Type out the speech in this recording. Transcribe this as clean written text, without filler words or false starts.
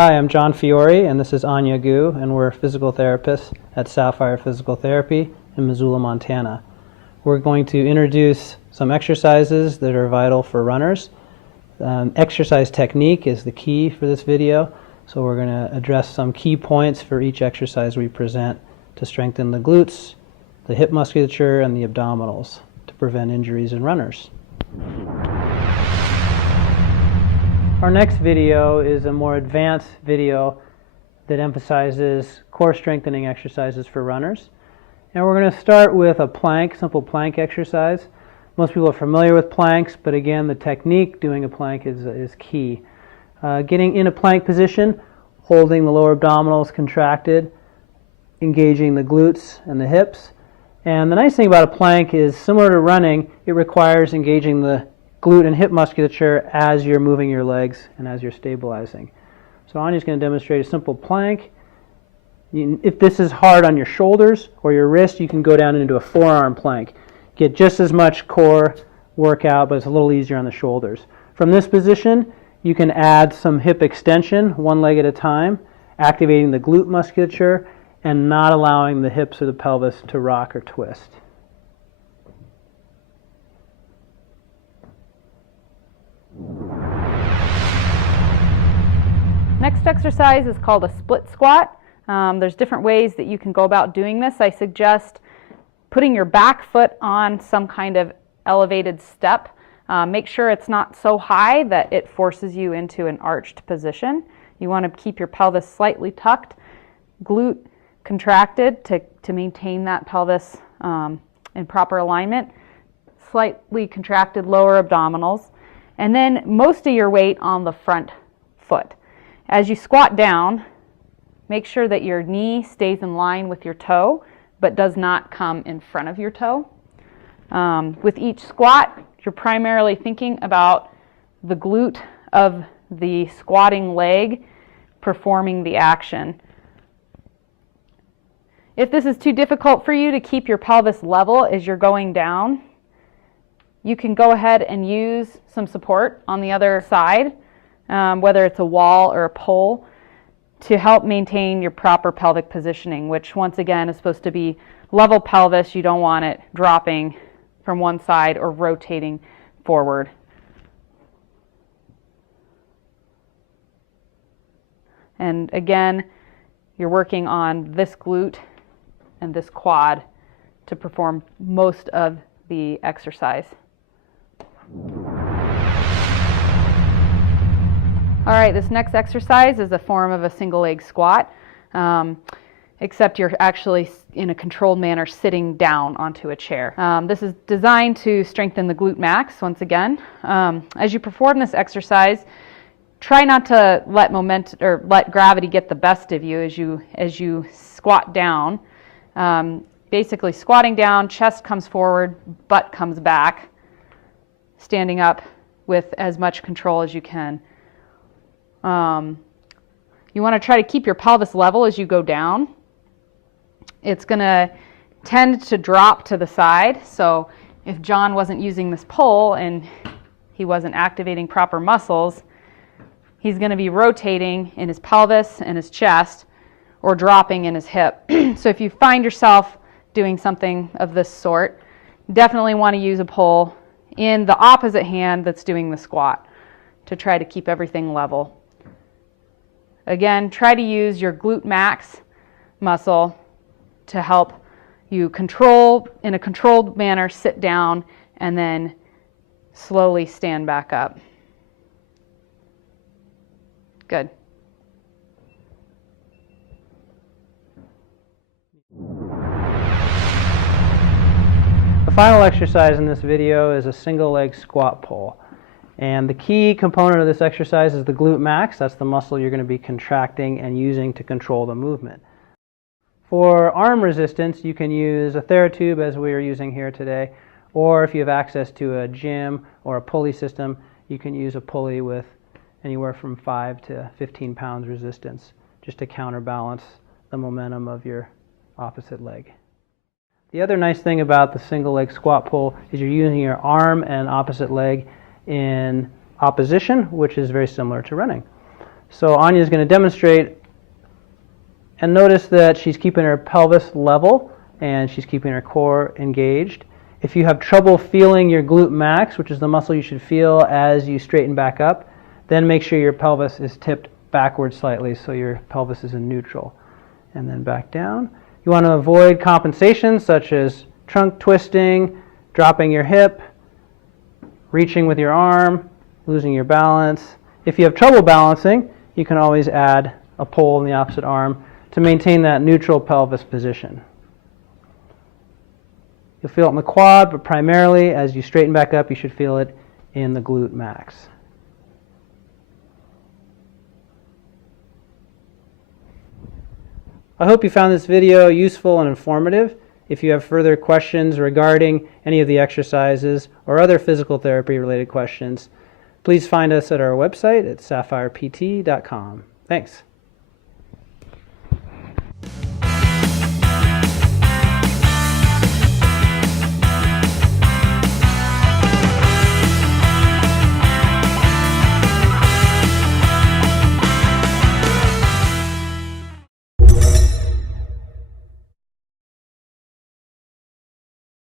Hi, I'm John Fiore, and this is Anya Gu, and we're physical therapists at Sapphire Physical Therapy in Missoula, Montana. We're going to introduce some exercises that are vital for runners. Exercise technique is the key for this video, so we're going to address some key points for each exercise we present to strengthen the glutes, the hip musculature, and the abdominals to prevent injuries in runners. Our next video is a more advanced video that emphasizes core strengthening exercises for runners. And we're going to start with a plank, simple plank exercise. Most people are familiar with planks, but again, the technique doing a plank is key. Getting in a plank position, holding the lower abdominals contracted, engaging the glutes and the hips. And the nice thing about a plank is, similar to running, it requires engaging the glute and hip musculature as you're moving your legs and as you're stabilizing. So Anya's going to demonstrate a simple plank. If this is hard on your shoulders or your wrist, you can go down into a forearm plank. Get just as much core workout, but it's a little easier on the shoulders. From this position, you can add some hip extension, one leg at a time, activating the glute musculature and not allowing the hips or the pelvis to rock or twist. Next exercise is called a split squat. There's different ways that you can go about doing this. I suggest putting your back foot on some kind of elevated step. Make sure it's not so high that it forces you into an arched position. You want to keep your pelvis slightly tucked, glute contracted to maintain that pelvis in proper alignment, slightly contracted lower abdominals, and then most of your weight on the front foot. As you squat down, make sure that your knee stays in line with your toe, but does not come in front of your toe. With each squat, you're primarily thinking about the glute of the squatting leg performing the action. If this is too difficult for you to keep your pelvis level as you're going down, you can go ahead and use some support on the other side, whether it's a wall or a pole, to help maintain your proper pelvic positioning, which once again is supposed to be level pelvis. You don't want it dropping from one side or rotating forward. And again, you're working on this glute and this quad to perform most of the exercise. All right, this next exercise is a form of a single leg squat, except you're actually in a controlled manner sitting down onto a chair. This is designed to strengthen the glute max once again. As you perform this exercise, try not to let gravity get the best of you as you squat down. Basically squatting down, chest comes forward, butt comes back, standing up with as much control as you can. You want to try to keep your pelvis level as you go down. It's going to tend to drop to the side, so if John wasn't using this pole and he wasn't activating proper muscles, he's going to be rotating in his pelvis and his chest or dropping in his hip. So if you find yourself doing something of this sort, definitely want to use a pole in the opposite hand that's doing the squat to try to keep everything level. Again, try to use your glute max muscle to help you control, in a controlled manner, sit down and then slowly stand back up. Good. The final exercise in this video is a single leg squat pull. And the key component of this exercise is the glute max. That's the muscle you're going to be contracting and using to control the movement. For arm resistance, you can use a TheraTube, as we are using here today, or if you have access to a gym or a pulley system, you can use a pulley with anywhere from 5 to 15 pounds resistance, just to counterbalance the momentum of your opposite leg. The other nice thing about the single leg squat pull is you're using your arm and opposite leg in opposition, which is very similar to running. So Anya is going to demonstrate, and notice that she's keeping her pelvis level and she's keeping her core engaged. If you have trouble feeling your glute max, which is the muscle you should feel as you straighten back up, then make sure your pelvis is tipped backwards slightly so your pelvis is in neutral. And then back down. You want to avoid compensations such as trunk twisting, dropping your hip, reaching with your arm, losing your balance. If you have trouble balancing, you can always add a pole in the opposite arm to maintain that neutral pelvis position. You'll feel it in the quad, but primarily as you straighten back up, you should feel it in the glute max. I hope you found this video useful and informative. If you have further questions regarding any of the exercises or other physical therapy related questions, please find us at our website at sapphirept.com. Thanks.